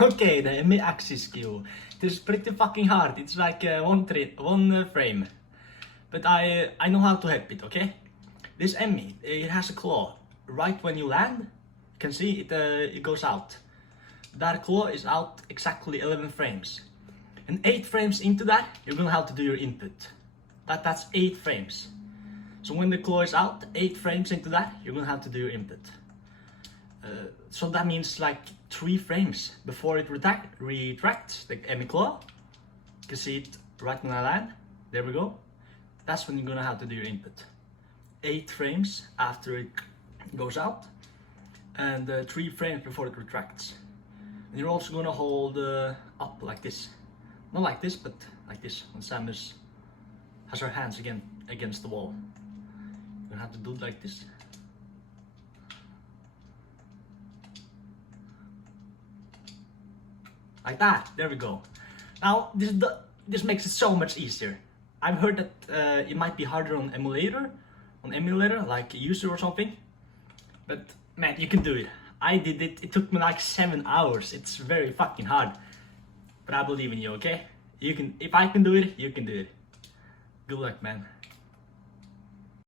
Okay, the emmi axis skew. This is pretty fucking hard. It's like one frame. But I know how to help it, okay? This emmi, it has a claw. Right when you land, you can see it goes out. That claw is out exactly 11 frames. And 8 frames into that, you're gonna have to do your input. That's 8 frames. So when the claw is out, 8 frames into that, you're gonna have to do your input. So that means like 3 frames before it retracts, the emmi claw. You can see it right when I land. There we go. That's when you're gonna have to do your input. 8 frames after it goes out, and 3 frames before it retracts. And you're also gonna hold up like this. Not like this, but like this, when Samus has her hands against the wall. You're gonna have to do it like this. Like that, there we go. Now, this makes it so much easier. I've heard that it might be harder on emulator, like user or something. But man, you can do it. I did it, it took me like 7 hours. It's very fucking hard. But I believe in you, okay? You can, if I can do it, you can do it. Good luck, man.